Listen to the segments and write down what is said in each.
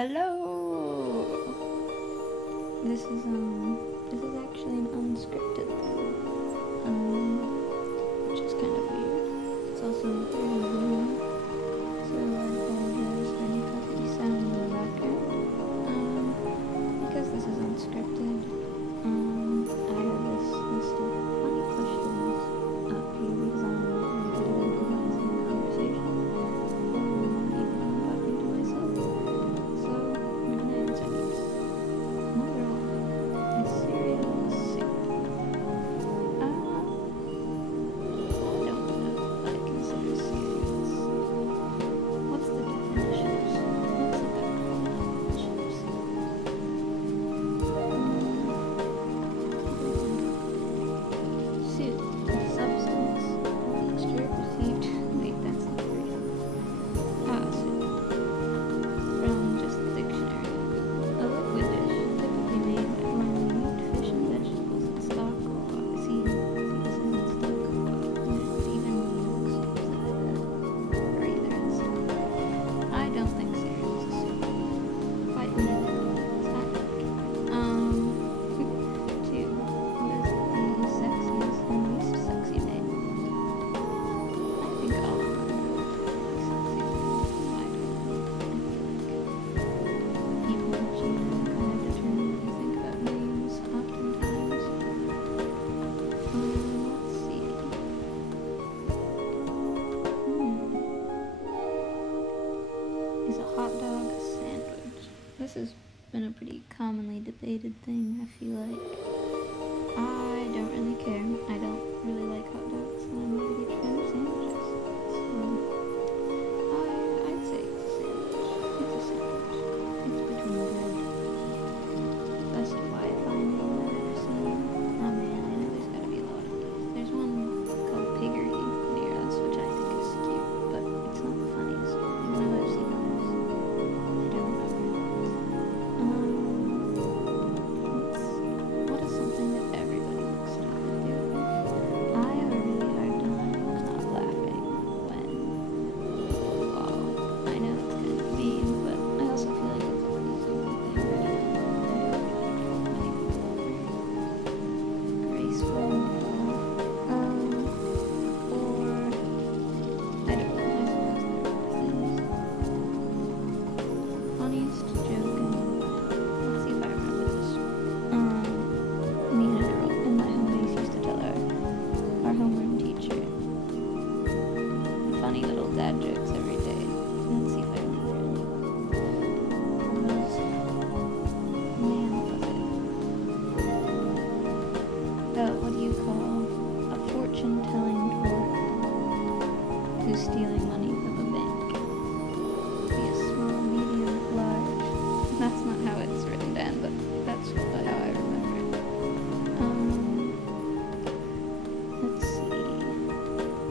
Hello. This is actually an unscripted thing, which is kind of weird. It's also very warm, so I apologize for any puffy sound in the background. Because this is unscripted, I have this list of funny questions up here because I'm not very good at improvising a conversation, even when I'm talking to myself. So I'm gonna answer these. Number one, is cereal soup? I don't know what I consider cereal soup. What's the definition of soup? Let's look up the definition of soup. Soup, substance, mixture received. Wait, that's not right. Soup. From just the dictionary. A liquid dish, typically made by boiling meat, fish, and vegetables in stock or water. See, this isn't stock or water. Even milk soups that I've had are either in soup. I don't think cereal is a soup. Quite literally, it's not. Two. What is the sexiest and least sexy day? I think all of them are really sexy. I don't know. I feel like people kind of determine what you think about names, oftentimes. Let's see. Is a hot dog a sandwich? This has been a pretty commonly debated thing, I feel like. I don't really care. I don't really like hot dogs, and I'm not a big fan of sandwiches. So, I'd say it's a sandwich. It's a sandwich. It's between bread. Best Wi-Fi name I've ever seen. Oh man, I know there's gotta be a lot of these. There's one called Piggery near us, which I think is cute, but it's not the funniest. Even though I've seen others. I don't know. Let's see. What is something that everybody looks tired doing? I have a really hard time not laughing when people fall. I know it's kind of mean, but I also feel like it's a pretty simple thing, right? I don't really think many people are graceful in the fall. Or I don't know, I suppose there are things. Funniest joke in the world. Let's see if I remember this. Me and a girl in my home base used to tell our homeroom teacher funny little dad jokes every day. Let's see if I remember any. Was, man, what was it? What do you call a fortune-telling dwarf who's stealing money from a bank? Be a small, medium, large. That's not how it's written down, but that's how I remember it. Let's see.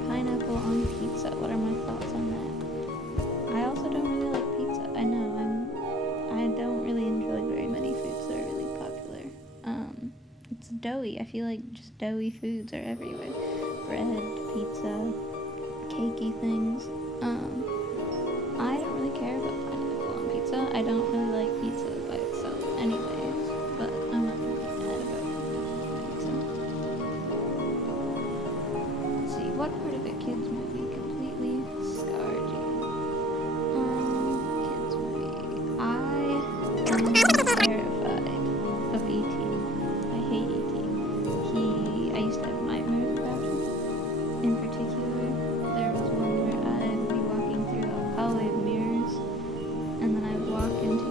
Pineapple on pizza. What are my thoughts on that? I also don't really like pizza. I know, I don't really enjoy very many foods that are really popular. It's doughy. I feel like just doughy foods are everywhere. Bread, pizza, cakey things. I don't really care about pineapple on pizza. I don't really like pizza by itself anyways, but I'm not really mad about pizza. Let's see, what part of a kid's movie completely scarred you? Kids movie. I am terrified of E.T. I hate E.T. I used to have nightmares about him. In particular, there was one where I would be walking through a hallway of mirrors, and then I would walk into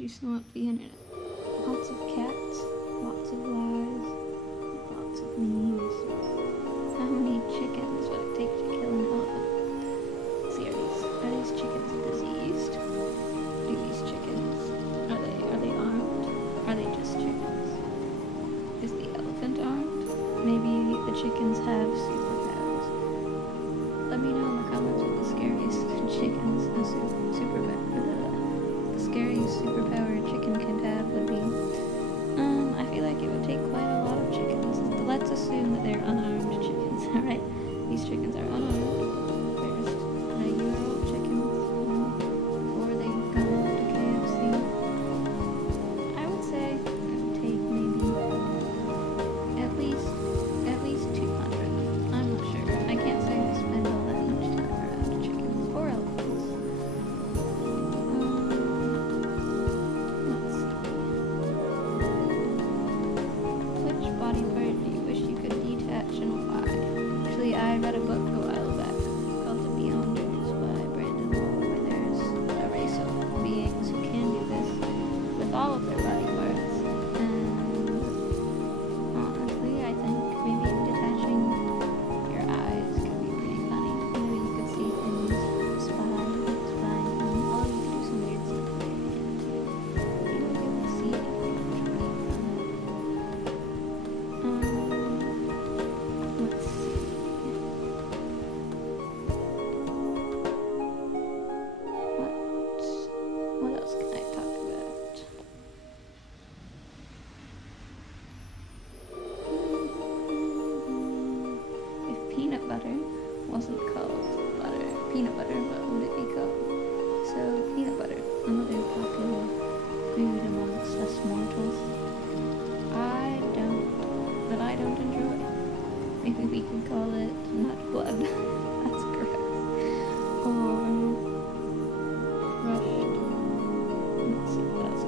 you snow up the internet? Lots of cats, lots of lies, lots of memes. How many chickens would it take to kill an elephant? See, are these chickens diseased? Do these chickens, are they armed? Are they just chickens? Is the elephant armed? Maybe the chickens have superpowers. Let me know in the comments what the scariest chickens, the scariest superpower a chicken can have would be. I feel like it would take quite a lot of chickens. Let's assume that they're unarmed chickens, alright? These chickens are unarmed. They're just regular old chickens, before they've gone off to KFC. I would say it would take maybe at least 200. I'm not sure. I can't say I spend all that much time around chickens or elephants. Let's see. Which body part do you wish you could detach and why? Actually, I read a book a while back called The Beyonders by Brandon Wall, where there's a race of beings who can do this with all of their body parts. And honestly, I think maybe detaching your eyes could be pretty funny. Maybe you could see things spying on, or you could do some weird stuff with your hand. You would be able to see anything, which would be fun. Let's see. What else can I talk about? If peanut butter wasn't called peanut butter, what would it be called? So, peanut butter, another popular food amongst us mortals. I don't enjoy. Maybe we could call it nut blood. That's gross. Or rushed. Let's see what else.